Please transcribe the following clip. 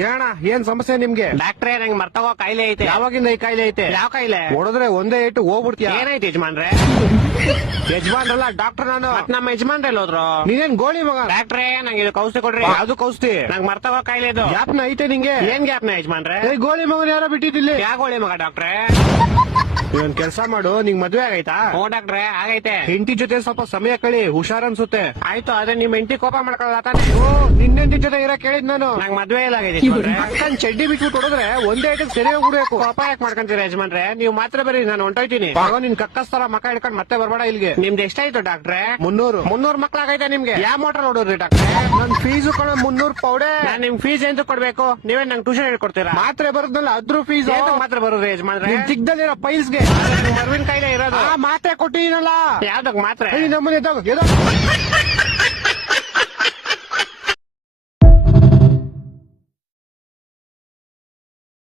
ಹೇಳ ಏನ್ ಸಮಸ್ಯೆ ನಿಮ್ಗೆ? ಡಾಕ್ಟ್ರೇ ನಂಗೆ ಮರ್ತಗೋ ಕಾಯಿಲೆ ಐತೆ. ಯಾವಾಗಿಂದ ಈ ಕಾಯಿಲೆ ಐತೆ? ಯಾವ ಕಾಯಿಲೆ? ಹೊಡೆದ್ರೆ ಒಂದೇ ಏಟು ಹೋಗ್ಬಿಡ್ತೀಯ. ಏನೈತೆ ಯಜಮಾನ್ರೆ? ಯಜಮಾನ್ರಲ್ಲ ಡಾಕ್ಟರ್ ನಾನು. ಮತ್ ನಮ್ಮ ಯಜಮಾನ್ರೆ ಹೋದ್ರು. ನೀನೇನ್ ಗೋಳಿ ಮಗ? ಡಾಕ್ಟ್ರೇ ನಂಗೆ ಇದು ಔಷಧಿ ಕೊಡ್ರಿ. ಅದು ಕೌಸ್ತಿ ನಂಗೆ ಮರ್ತಗೋ ಕಾಯಿಲೆ ಇದು. ಗ್ಯಾಪ್ನ ಐತೆ ನಿಂಗೆ? ಏನ್ ಗ್ಯಾಪ್ನ ಯಜಮಾನ್ರೆ? ಏ, ಗೋಳಿ ಮಗನ್ ಯಾರೋ ಬಿಟ್ಟಿದ್ದಿಲ್ಲಿ. ಯಾಗೋಳಿ ಮಗ ಡಾಕ್ಟ್ರೇ? ನೀನ್ ಕೆಲ್ಸ ಮಾಡು, ನಿಂಗ್ ಮದ್ವೆ ಆಗೈತಾ? ಹ್ಞೂ ಡಾಕ್ಟ್ರೇ ಆಗೈತೆ. ಹೆಂಡತಿ ಜೊತೆ ಸ್ವಲ್ಪ ಸಮಯ ಕಳಿ, ಹುಷಾರ್ ಅನ್ಸುತ್ತೆ. ಆಯ್ತು, ಅದೇ ನಿಮ್ ಹೆಂಡತಿ ಕೋಪ ಮಾಡ್ಕೊಳ್ಳಲ್ಲ ತಾನೆ? ಓ, ನಿನ್ನೆಂಟಿ ಜೊತೆ ಇರಕ್ ಕೇಳಿದ್ ನಾನು. ನಂಗ್ ಮದ್ವೆ ಇಲ್ಲ ಆಗೈತೆ ಯಜಮಾನ್ರೆ. ಅಕ್ಕನ್ ಚಡ್ಡಿ ಬಿಟ್ಬಿಟ್ಟು ಹೊಡೆದ್ರೆ ಒಂದೇ ಐಟಮ್ ಸರಿ ಹೋಗ್ಬಿಡ್ಬೇಕು. ಕೋಪ ಯಾಕೆ ಮಾಡ್ಕೊಂತೀರ ಯಜಮಾನ್ರೆ? ನೀವು ಮಾತ್ರ ಬರೀ ನಾನು ಹೊಂಟೋಯ್ತೀನಿ. ಆಗ ನಿನ್ ಕಕ್ಕಸ್ತರ ಮಕ ಹಿಡ್ಕೊಂಡ್ ಮತ್ತೆ ಬರ್ಬೇಡ ಇಲ್ಲಿಗೆ. ನಿಮ್ದು ಎಷ್ಟಾಯ್ತು ಡಾಕ್ಟ್ರೆ? 300. 300 ಮಕ್ಳಾಗೈತೆ ನಿಮ್ಗೆ? ಯಾವ ಮೋಟರ್ ನೋಡಿದ್ರಿ ಡಾಕ್ಟ್ರೆ? ನನ್ ಫೀಸು ಕಣ 300 ಪೌಡೆ. ನಾನ್ ನಿಮ್ ಫೀಸ್ ಎಂತ ಕೊಡ್ಬೇಕು? ನೀವೇ ನಂಗೆ ಟ್ಯೂಷನ್ ಹೇಳ್ಕೊಡ್ತೀರಾ? ಮಾತ್ರೆ ಬರೋದ್ನಲ್ಲ ಅದ್ರ ಫೀಸ್ ಮಾತ್ರ ಬರೋದು ಯಜಮಾನ್ರೆ? ನಿನ್ ಚಿಕ್ಕದಲ್ಲಿರೋ ಪೈಲ್ಸ್ಗೆ ಮರ್ವಿನ ಕಾಯಿಲೆ ಇರೋದು. ಮಾತ್ರೆ ಕೊಟ್ಟಿನಲ್ಲ. ಯಾವ್ದಕ್ ಮಾತ್ರೆ? ನಮ್ಮನೆ